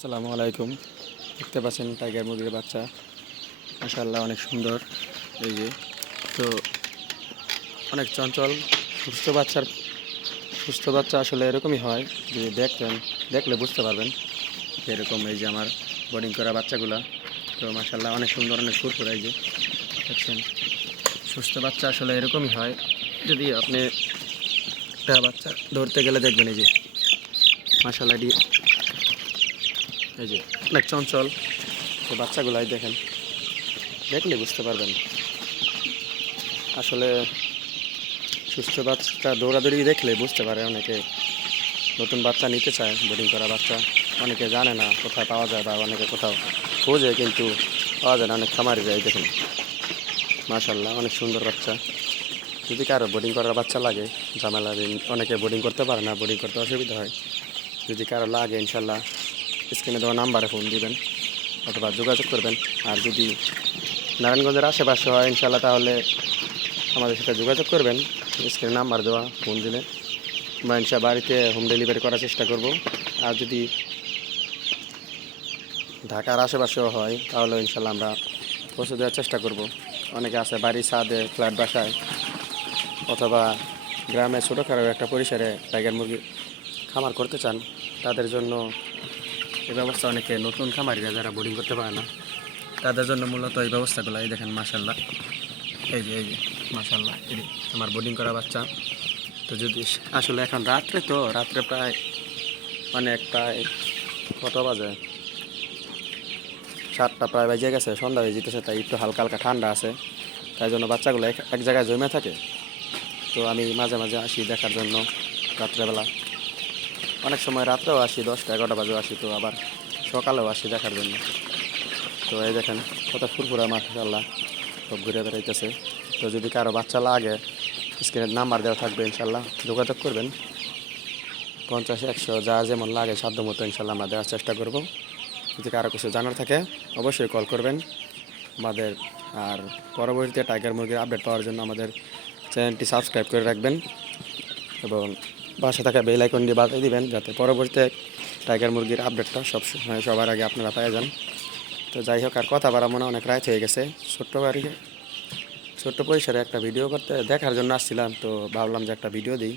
আসসালামু আলাইকুম। দেখতে পাচ্ছেন টাইগার মুরগির বাচ্চা, মাশাআল্লাহ অনেক সুন্দর। এই যে তো অনেক চঞ্চল। সুস্থ বাচ্চা আসলে এরকমই হয়, যদি দেখলে বুঝতে পারবেন যে এরকম। এই যে আমার বোর্ডিং করা বাচ্চাগুলা, তো মাশাআল্লাহ অনেক সুন্দর, অনেক ফুরফুরা। এই যে দেখছেন, সুস্থ বাচ্চা আসলে এরকমই হয়। যদি আপনি একটা বাচ্চা ধরতে গেলে দেখবেন, এই যে মাশাআল্লাহ এই যে অনেক চঞ্চল। তো বাচ্চাগুলাই দেখেন, দেখলে বুঝতে পারবেন আসলে সুস্থ বাচ্চা। দৌড়াদৌড়ি দেখলে বুঝতে পারে অনেকে, নতুন বাচ্চা নিতে চায়, বোর্ডিং করা বাচ্চা। অনেকে জানে না কোথায় পাওয়া যায়, বা অনেকে কোথাও খোঁজে কিন্তু পাওয়া যায় না, অনেক খামারি যায়। দেখুন মাশাআল্লাহ অনেক সুন্দর বাচ্চা। যদি কারো বোর্ডিং করার বাচ্চা লাগে, ঝামেলা অনেকে বোর্ডিং করতে পারে না, বোর্ডিং করতে অসুবিধা হয়। যদি কারো লাগে ইনশাল্লাহ স্ক্রিনে দেওয়া নাম্বারে ফোন দিবেন অথবা যোগাযোগ করবেন। আর যদি নারায়ণগঞ্জের আশেপাশে হয় ইনশাল্লাহ, তাহলে আমাদের সাথে যোগাযোগ করবেন। স্ক্রিনে নাম্বার দেওয়া, ফোন দিলে আমরা ইনশাল্লাহ বাড়িতে হোম ডেলিভারি করার চেষ্টা করব। আর যদি ঢাকার আশেপাশেও হয়, তাহলে ইনশাল্লাহ আমরা পৌঁছে দেওয়ার চেষ্টা করব। অনেকে আছে বাড়ির ছাদে, ফ্ল্যাট বাসায়, অথবা গ্রামে ছোটোখাটো একটা পরিসরে টাইগার মুরগি খামার করতে চান, তাদের জন্য এই ব্যবস্থা। অনেকে নতুন খামারিরা যারা বোর্ডিং করতে পারে না, তাদের জন্য মূলত এই ব্যবস্থাগুলো। এই দেখেন মাশাল্লাহ, এই যে মাশাল্লাহ, এই যে আমার বোর্ডিং করা বাচ্চা। তো যদি আসলে এখন রাত্রে প্রায় প্রায় কত বাজে, 7টা প্রায় বাজে গেছে, সন্ধ্যা হয়ে যেতেছে। তাই একটু হালকা হালকা ঠান্ডা আছে, তাই জন্য বাচ্চাগুলো এক জায়গায় জমে থাকে। তো আমি মাঝে মাঝে আসি দেখার জন্য রাত্রেবেলা। অনেক সময় রাত্রেও আসি, 10টা 11টা বাজেও আসি, তো আবার সকালেও আসি দেখার জন্য। তো এই দেখেন কত ফুরফুরা মাশাআল্লাহ, সব ঘুরে বেড়াইতেছে। তো যদি কারো বাচ্চা লাগে, স্ক্রিনের নাম্বার দেওয়া থাকবে, ইনশাল্লাহ যোগাযোগ করবেন। 50 100 যা যেমন লাগে সাধ্য মতো ইনশাল্লাহ আমরা দেওয়ার চেষ্টা করব। যদি কারো কিছু জানার থাকে অবশ্যই কল করবেন আমাদের। আর পরবর্তীতে টাইগার মুরগির আপডেট পাওয়ার জন্য আমাদের চ্যানেলটি সাবস্ক্রাইব করে রাখবেন, এবং পাশে থাকা বেল আইকনটি বাজিয়ে দিবেন, যাতে পরবর্তীতে টাইগার মুরগির আপডেটটা সবার আগে আপনারা পেয়ে যান। তো যাই হোক, আর কথা বাড়াবো না, অনেক রাত হয়ে গেছে। ছোট্ট পরিসরে একটা ভিডিও দেখার জন্য আসছিলাম, তো ভাবলাম যে একটা ভিডিও দিই,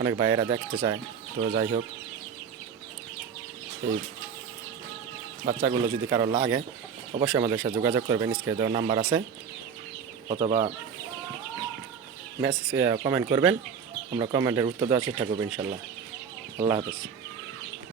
অনেক ভাইয়েরা দেখতে চায়। তো যাই হোক, এই বাচ্চাগুলো যদি কারো লাগে অবশ্যই আমাদের সাথে যোগাযোগ করবেন। স্ক্রিনে দেওয়ার নাম্বার আছে, অথবা কমেন্ট করবেন, আমরা কমেন্টের উত্তর দেওয়ার চেষ্টা করবো ইনশাল্লাহ। আল্লাহ হাফেজ।